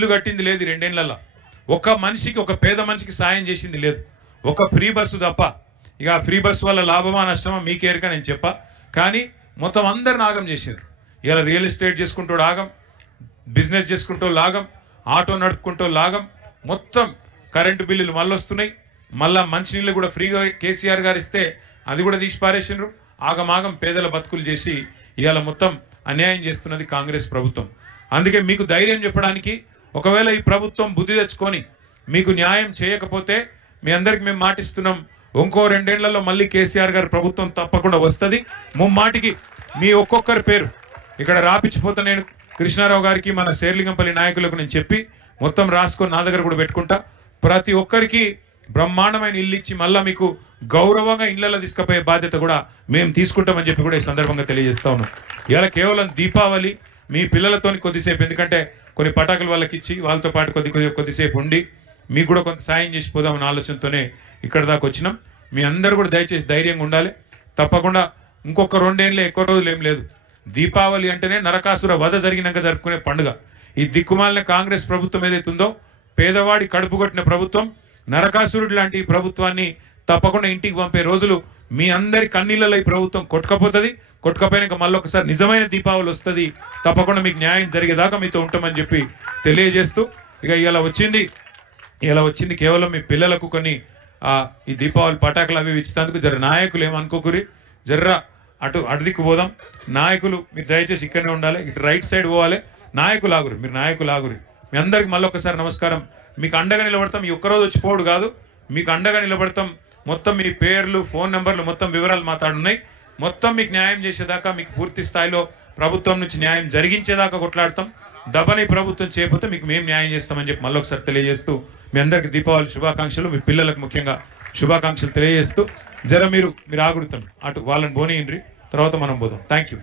ఇల్లు కట్టింది లేదు 2 ఏళ్లలో. ఒక మనిషికి, ఒక పేద మనిషికి సాయం చేసింది లేదు. ఒక ఫ్రీ బస్సు తప్ప. ఇక ఫ్రీ బస్సు వల్ల లాభమా నష్టమా మీకేరుక నేను చెప్పా. కానీ మొత్తం అందరిని ఆగం చేసిండ్రు. ఇలా రియల్ ఎస్టేట్ చేసుకుంటూ ఆగం, బిజినెస్ చేసుకుంటూ లాగం, ఆటో నడుపుకుంటూ లాగం, మొత్తం కరెంటు బిల్లులు మళ్ళీ వస్తున్నాయి. మళ్ళా మంచినీళ్ళు కూడా ఫ్రీగా కేసీఆర్ గారు ఇస్తే అది కూడా తీసి పారేసిండ్రు. ఆగమాగం పేదల బతుకులు చేసి ఇవాళ మొత్తం అన్యాయం చేస్తున్నది కాంగ్రెస్ ప్రభుత్వం. అందుకే మీకు ధైర్యం చెప్పడానికి, ఒకవేళ ఈ ప్రభుత్వం బుద్ధి తెచ్చుకొని మీకు న్యాయం చేయకపోతే మీ అందరికి మేము మాటిస్తున్నాం, ఇంకో 2 ఏళ్లలో మళ్ళీ కేసీఆర్ గారి ప్రభుత్వం తప్పకుండా వస్తుంది. ముమ్మాటికి మీ ఒక్కొక్కరి పేరు ఇక్కడ రాపించిపోతా. నేను కృష్ణారావు గారికి, మన శేర్లింగంపల్లి నాయకులకు నేను చెప్పి మొత్తం రాసుకొని నా దగ్గర కూడా పెట్టుకుంటా. ప్రతి ఒక్కరికి బ్రహ్మాండమైన ఇల్లు ఇచ్చి మళ్ళా మీకు గౌరవంగా ఇళ్లలో తీసుకుపోయే బాధ్యత కూడా మేము తీసుకుంటామని చెప్పి కూడా ఈ సందర్భంగా తెలియజేస్తా ఉన్నాం. ఇలా కేవలం దీపావళి మీ పిల్లలతో కొద్దిసేపు, ఎందుకంటే కొన్ని పటాకులు వాళ్ళకి ఇచ్చి వాళ్ళతో పాటు కొద్దిసేపు ఉండి మీకు కూడా కొంత సాయం చేసిపోదామన్న ఆలోచనతోనే ఇక్కడ దాకా వచ్చినాం. మీ అందరూ కూడా దయచేసి ధైర్యంగా ఉండాలి. తప్పకుండా ఇంకొక 2 ఏళ్ళే, ఎక్కువ రోజులు ఏం లేదు. దీపావళి అంటేనే నరకాసుర వధ జరిగినాక జరుపుకునే పండుగ. ఈ దిక్కుమాలిన కాంగ్రెస్ ప్రభుత్వం ఏదైతుందో, పేదవాడి కడుపు కొట్టిన ప్రభుత్వం, నరకాసురుడు లాంటి ఈ ప్రభుత్వాన్ని తప్పకుండా ఇంటికి పంపే రోజులు మీ అందరి కన్నీళ్ళలో ఈ ప్రభుత్వం కొట్టుకపోతుంది. కొట్టుకపోయినాక మళ్ళీ ఒకసారి నిజమైన దీపావళి వస్తుంది. తప్పకుండా మీకు న్యాయం జరిగేదాకా మీతో ఉంటామని చెప్పి తెలియజేస్తూ, ఇక ఇలా వచ్చింది కేవలం మీ పిల్లలకు కొన్ని ఈ దీపావళి పటాకులు అవి ఇచ్చినందుకు జర నాయకులు ఏమనుకోకురి, జర్రా అటు దిక్కు పోదాం. నాయకులు మీరు దయచేసి ఇక్కడనే ఉండాలి, ఇటు రైట్ సైడ్ పోవాలి. నాయకులు ఆగురి, మీరు నాయకులు ఆగురి. మీ అందరికి మళ్ళీ ఒకసారి నమస్కారం. మీకు అండగా నిలబడతాం. ఈ ఒక్కరోజు వచ్చిపోవడు కాదు, మీకు అండగా నిలబడతాం. మొత్తం మీ పేర్లు, ఫోన్ నెంబర్లు, మొత్తం వివరాలు మాట్లాడున్నాయి. మొత్తం మీకు న్యాయం చేసేదాకా, మీకు పూర్తి స్థాయిలో ప్రభుత్వం నుంచి న్యాయం జరిగించేదాకా కొట్లాడతాం. దబని ప్రభుత్వం చేయకపోతే మీకు మేము న్యాయం చేస్తామని చెప్పి మళ్ళీ ఒకసారి తెలియజేస్తూ, మీ అందరికి దీపావళి శుభాకాంక్షలు, మీ పిల్లలకు ముఖ్యంగా శుభాకాంక్షలు తెలియజేస్తూ, జర మీరు ఆగుడుతాం అటు వాళ్ళని పోనీయండి, తర్వాత మనం పోదాం. Thank you.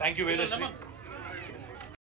Thank you Vedasri.